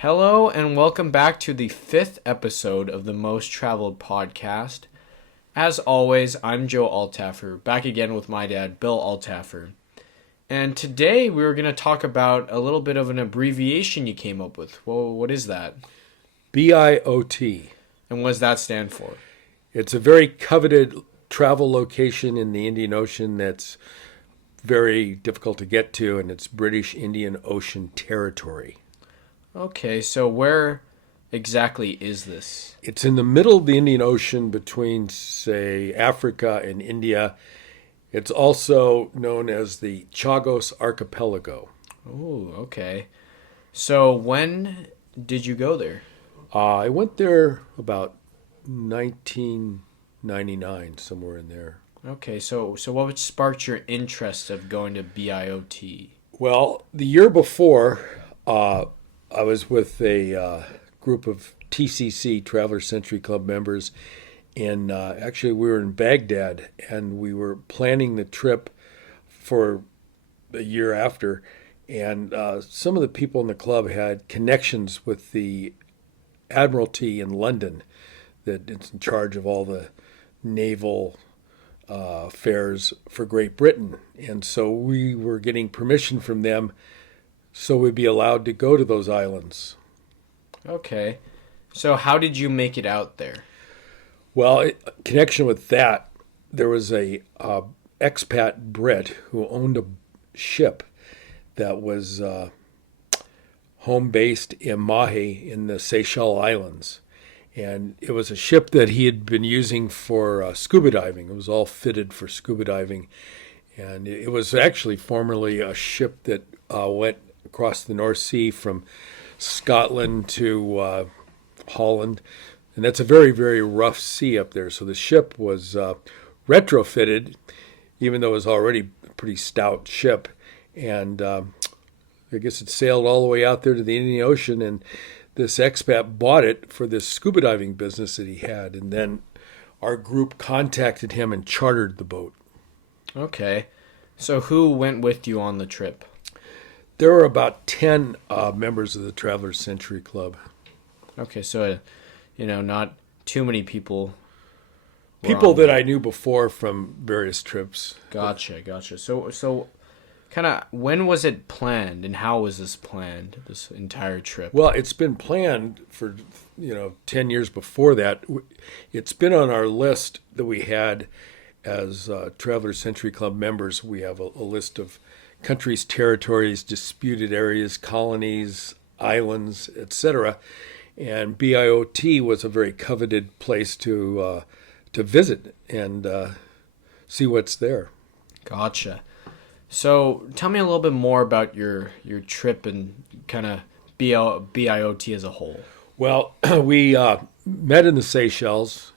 Hello and welcome back to the fifth episode of the Most Traveled podcast. As always, I'm Joe Altaffer, back again with my dad, Bill Altaffer. And today we're going to talk about a little bit of an abbreviation you came up with. Well, what is that? BIOT. And what does that stand for? It's a very coveted travel location in the Indian Ocean that's very difficult to get to, and it's British Indian Ocean territory. Okay, so where exactly is this? It's in the middle of the Indian Ocean between, say, Africa and India. It's also known as the Chagos Archipelago. Oh, okay. So when did you go there? I went there about 1999, somewhere in there. Okay, so what sparked your interest of going to BIOT? Well, the year before, I was with a group of TCC, Traveler Century Club members, and actually we were in Baghdad, and we were planning the trip for a year after, and some of the people in the club had connections with the Admiralty in London that is in charge of all the naval affairs for Great Britain. And so we were getting permission from them so we'd be allowed to go to those islands. Okay. So how did you make it out there? Well, in connection with that, there was a expat Brit who owned a ship that was home based in Mahe in the Seychelles Islands. And it was a ship that he had been using for scuba diving. It was all fitted for scuba diving. And it was actually formerly a ship that went across the North Sea from Scotland to Holland. And that's a very, very rough sea up there. So the ship was retrofitted, even though it was already a pretty stout ship. And I guess it sailed all the way out there to the Indian Ocean, and this expat bought it for this scuba diving business that he had. And then our group contacted him and chartered the boat. Okay. So who went with you on the trip? There were about 10 members of the Travelers Century Club. Okay, so, not too many people. People that I knew before from various trips. Gotcha. So kind of, when was it planned and how was this planned, this entire trip? Well, it's been planned for, 10 years before that. It's been on our list that we had as Travelers Century Club members. We have a list of countries, territories, disputed areas, colonies, islands, etc. And BIOT was a very coveted place to visit and see what's there. Gotcha. So tell me a little bit more about your trip and kind of BIOT as a whole. Well, we met in the Seychelles.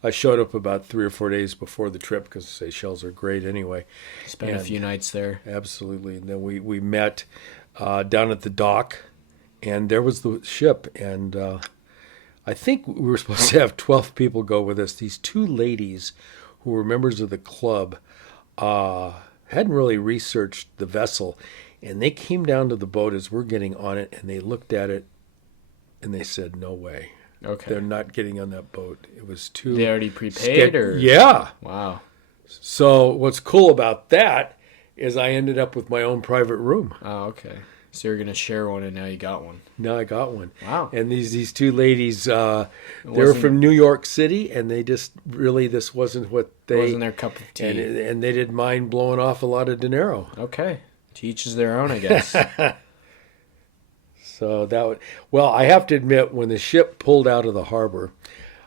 I showed up about 3 or 4 days before the trip because the Seychelles are great anyway. Spent a few nights there. Absolutely. And then we met down at the dock, and there was the ship. And I think we were supposed to have 12 people go with us. These two ladies who were members of the club hadn't really researched the vessel, and they came down to the boat as we're getting on it, and they looked at it, and they said, "No way. Okay. They're not getting on that boat. It was too." They already prepaid, or yeah. Wow. So what's cool about that is I ended up with my own private room. Oh, okay. So you're gonna share one, and now you got one. Now I got one. Wow. And these two ladies, they were from New York City, and they just really, this wasn't what they. It wasn't their cup of tea. And they didn't mind blowing off a lot of dinero. Okay. To each is their own, I guess. So well, I have to admit, when the ship pulled out of the harbor,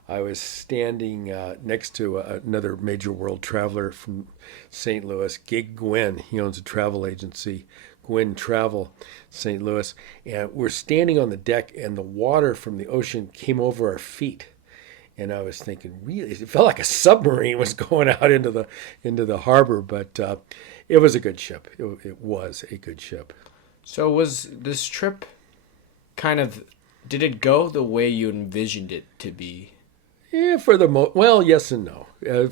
I was standing next to another major world traveler from St. Louis, Gig Gwynn. He owns a travel agency, Gwynn Travel, St. Louis. And we're standing on the deck, and the water from the ocean came over our feet. And I was thinking, really, it felt like a submarine was going out into the harbor. But it was a good ship. It was a good ship. So was this trip did it go the way you envisioned it to be? Yeah, well, yes and no.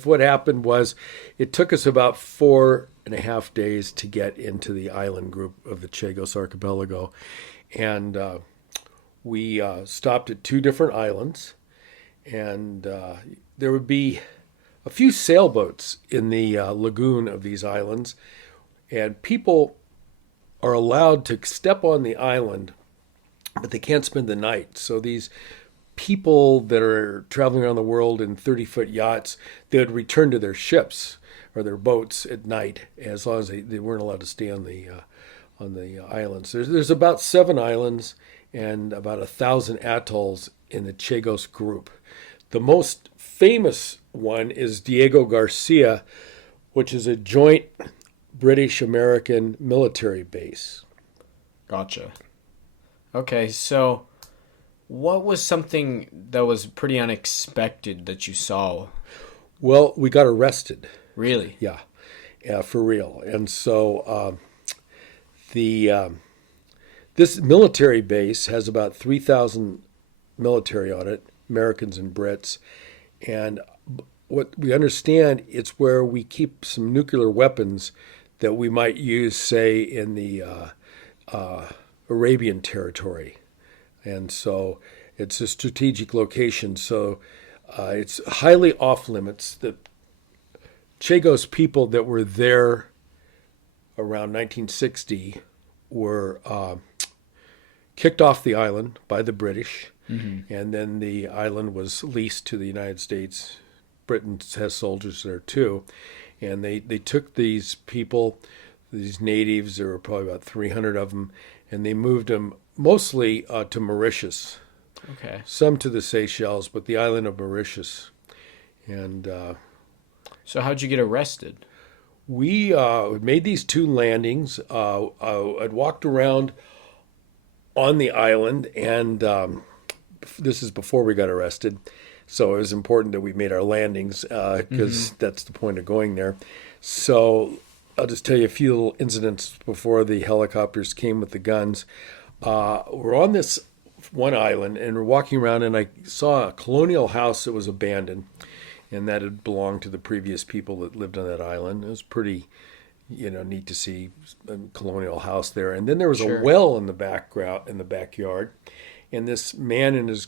What happened was it took us about 4.5 days to get into the island group of the Chagos Archipelago. And We stopped at two different islands, and there would be a few sailboats in the lagoon of these islands, and people are allowed to step on the island, but they can't spend the night. So these people that are traveling around the world in 30-foot yachts, they would return to their ships or their boats at night, as long as they weren't allowed to stay on the islands. There's about 7 islands and about 1,000 atolls in the Chagos group. The most famous one is Diego Garcia, which is a joint British-American military base. Gotcha. Okay, so what was something that was pretty unexpected that you saw? Well, we got arrested. Really? Yeah, for real. And so the this military base has about 3,000 military on it, Americans and Brits. And what we understand, it's where we keep some nuclear weapons that we might use, say, in the Arabian territory. And so it's a strategic location. So it's highly off limits. The Chagos people that were there around 1960 were kicked off the island by the British, and then the island was leased to the United States. Britain has soldiers there too, and they took these people, these natives, there were probably about 300 of them, and they moved them mostly to Mauritius. Okay. Some to the Seychelles, but the island of Mauritius. And so how'd you get arrested? we made these 2 landings. I'd walked around on the island, and this is before we got arrested. So it was important that we made our landings because that's the point of going there. So I'll just tell you a few little incidents before the helicopters came with the guns. We're on this one island, and we're walking around, and I saw a colonial house that was abandoned, and that had belonged to the previous people that lived on that island. It was pretty, neat to see a colonial house there. And then there was a well in the background, in the backyard, and this man and his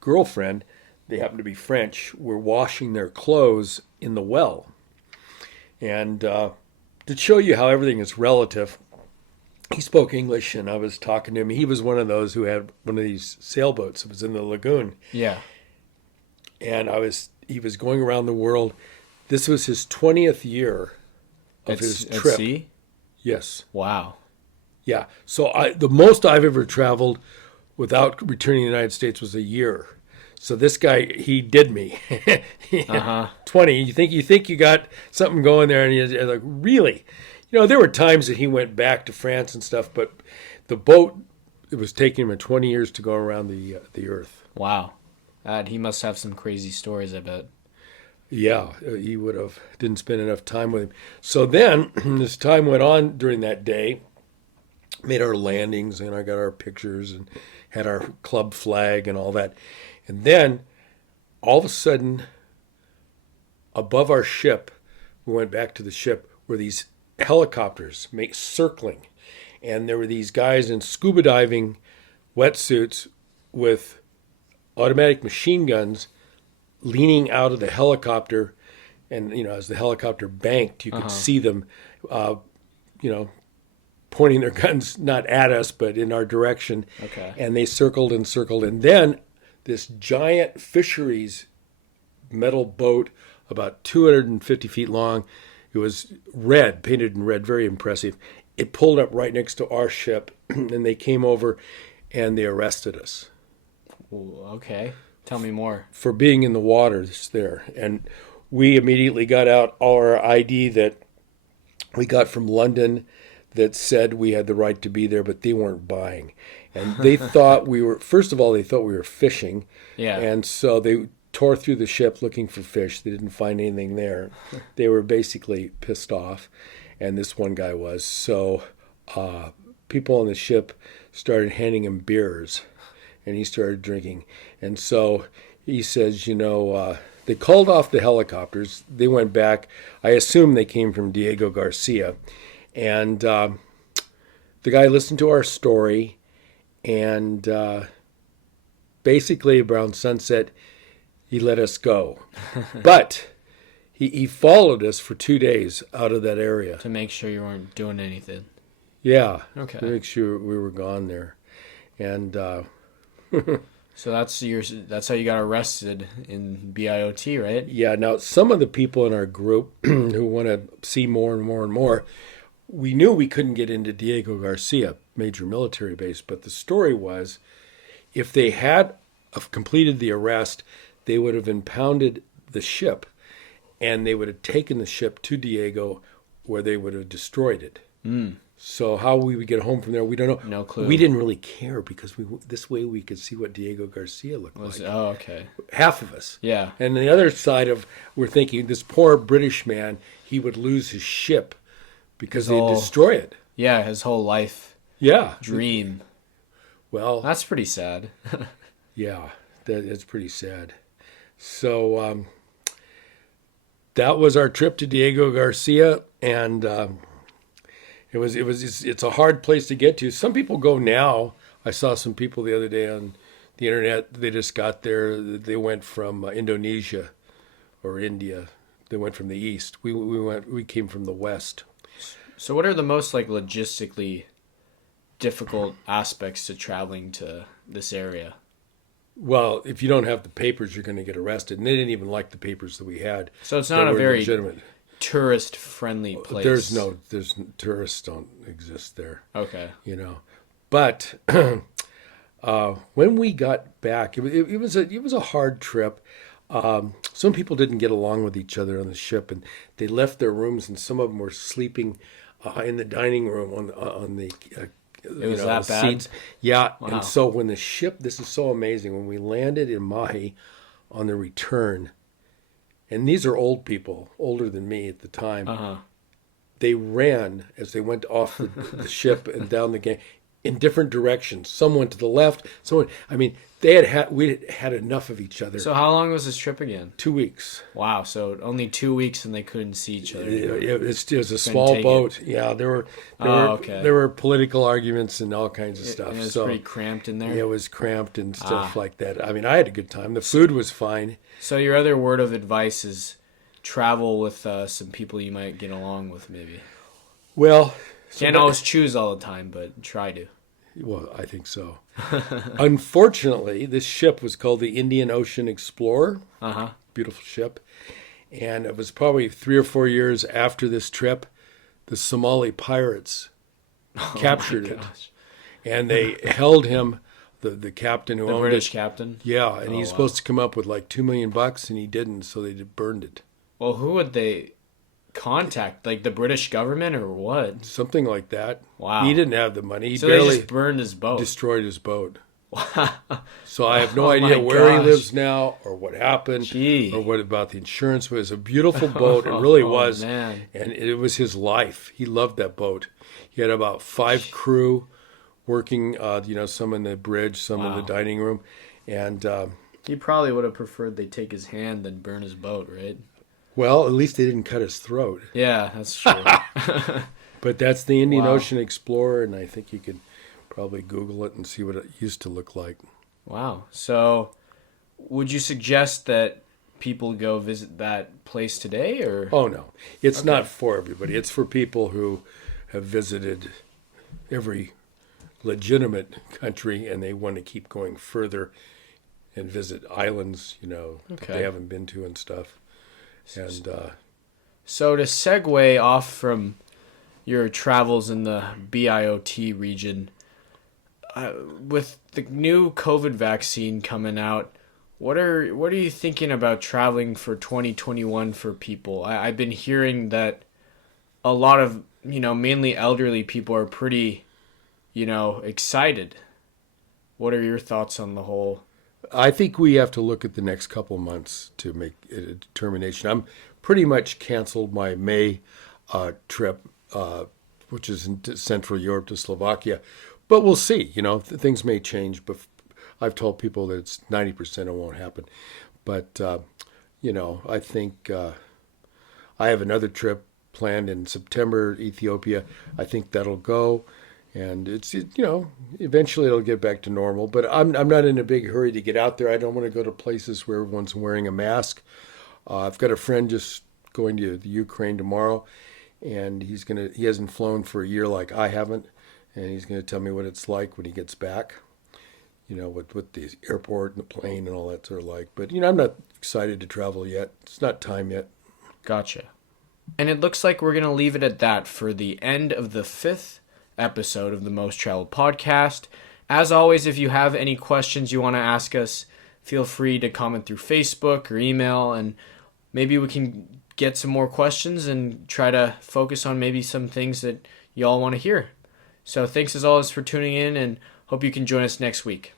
girlfriend, they happened to be French, were washing their clothes in the well. And to show you how everything is relative, he spoke English, and I was talking to him. He was one of those who had one of these sailboats that was in the lagoon. Yeah. And he was going around the world. This was his 20th year of his trip. At sea? Yes. Wow. Yeah. So the most I've ever traveled without returning to the United States was a year. So this guy, he did me. 20. You think you got something going there, and you're like, really? There were times that he went back to France and stuff, but the boat, it was taking him 20 years to go around the earth. Wow. He must have some crazy stories, I bet. Yeah, he didn't spend enough time with him. So then, as time went on during that day, made our landings, and I got our pictures and had our club flag and all that. And then, all of a sudden, above our ship, we went back to the ship, were these helicopters circling. And there were these guys in scuba diving wetsuits with automatic machine guns leaning out of the helicopter. And, as the helicopter banked, you could see them, pointing their guns not at us, but in our direction. Okay. And they circled and circled. And then this giant fisheries metal boat, about 250 feet long, it was red, painted in red, very impressive. It pulled up right next to our ship, and they came over and they arrested us. Ooh, okay. Tell me more. For being in the waters there. And we immediately got out our ID that we got from London that said we had the right to be there, but they weren't buying. And they thought first of all, they thought we were fishing. Yeah. And so they tore through the ship looking for fish. They didn't find anything there. They were basically pissed off, and this one guy was. So people on the ship started handing him beers, and he started drinking. And so he says, they called off the helicopters. They went back. I assume they came from Diego Garcia. And the guy listened to our story, and basically around sunset, he let us go. But he followed us for 2 days out of that area. To make sure you weren't doing anything. Yeah. Okay. To make sure we were gone there. And So that's how you got arrested in BIOT, right? yeah, now some of the people in our group who want to see more and more and more, we knew we couldn't get into Diego Garcia, major military base, but the story was if they had completed the arrest, they would have impounded the ship and they would have taken the ship to Diego where they would have destroyed it. So how we would get home from there, we don't know. No clue. We didn't really care because this way we could see what Diego Garcia looked like. Oh, okay. Half of us. Yeah. And the other side of, we're thinking, this poor British man, he would lose his ship because they'd destroy it. Yeah, his whole life Yeah. dream. Well, That's pretty sad. yeah, that's pretty sad. So that was our trip to Diego Garcia, and it's a hard place to get to. Some people go now. I saw some people the other day on the internet. They just got there. They went from Indonesia or India. They went from the east. We came from the west. So what are the most like logistically difficult aspects to traveling to this area? Well, if you don't have the papers, you're going to get arrested. And they didn't even like the papers that we had. So it's not a were very legitimate. tourist-friendly place. There's tourists don't exist there. Okay. You know, but when we got back, it was a hard trip. Some people didn't get along with each other on the ship, and they left their rooms, and some of them were sleeping in the dining room on the. It was that bad? Seats. Yeah, Wow. and so when the ship, this is so amazing. When we landed in Mahi on the return, and these are old people, older than me at the time. They ran as they went off the ship and down the gang in different directions. Some went to the left. We had enough of each other. So how long was this trip again? 2 weeks. Wow, so only 2 weeks and they couldn't see each other. It was a small boat. Yeah, there were political arguments and all kinds of stuff. It was so pretty cramped in there? Yeah, it was cramped and stuff like that. I mean, I had a good time. The food was fine. So your other word of advice is travel with some people you might get along with, maybe. Well, Can't always choose all the time, but try to. Well, I think so. Unfortunately, this ship was called the Indian Ocean Explorer. Beautiful ship. And it was probably 3 or 4 years after this trip, the Somali pirates captured it. And they held him, the captain who owned it. The British captain? Yeah, and he's supposed to come up with like $2 million, and he didn't, so they burned it. Well, who would they contact? Like the British government or what? Something like that. Wow. He didn't have the money. He So barely they just burned his boat. destroyed his boat. Wow. So I have no Oh idea my where he gosh. lives now or what happened Gee. or what about the insurance. It was a beautiful boat. It really was. Man. And it was his life. He loved that boat. He had about 5 crew working, some in the bridge, some in the dining room. And, He probably would have preferred they take his hand than burn his boat, right? well, at least they didn't cut his throat. Yeah, that's true. But that's the Indian Wow. Ocean Explorer, and I think you could probably Google it and see what it used to look like. Wow. So would you suggest that people go visit that place today, or? Oh, no. It's not for everybody. It's for people who have visited every legitimate country and they want to keep going further and visit islands, that they haven't been to and stuff. And So to segue off from your travels in the BIOT region, with the new COVID vaccine coming out, what are you thinking about traveling for 2021 for people? I've been hearing that a lot of, mainly elderly people are pretty, excited. What are your thoughts on the whole? I think we have to look at the next couple months to make a determination. I'm pretty much canceled my May trip, which is in Central Europe to Slovakia. But we'll see. Things may change. But I've told people that it's 90% it won't happen. But, I think I have another trip planned in September, Ethiopia. I think that'll go. And eventually it'll get back to normal. But I'm not in a big hurry to get out there. I don't want to go to places where everyone's wearing a mask. I've got a friend just going to the Ukraine tomorrow, and he hasn't flown for a year like I haven't, and he's gonna tell me what it's like when he gets back. What the airport and the plane and all that sort of like. But I'm not excited to travel yet. It's not time yet. Gotcha. And it looks like we're going to leave it at that for the end of the 5th episode of the Most Traveled Podcast. As always, if you have any questions you want to ask us, feel free to comment through Facebook or email, and maybe we can get some more questions and try to focus on maybe some things that y'all want to hear. So thanks as always for tuning in, and hope you can join us next week.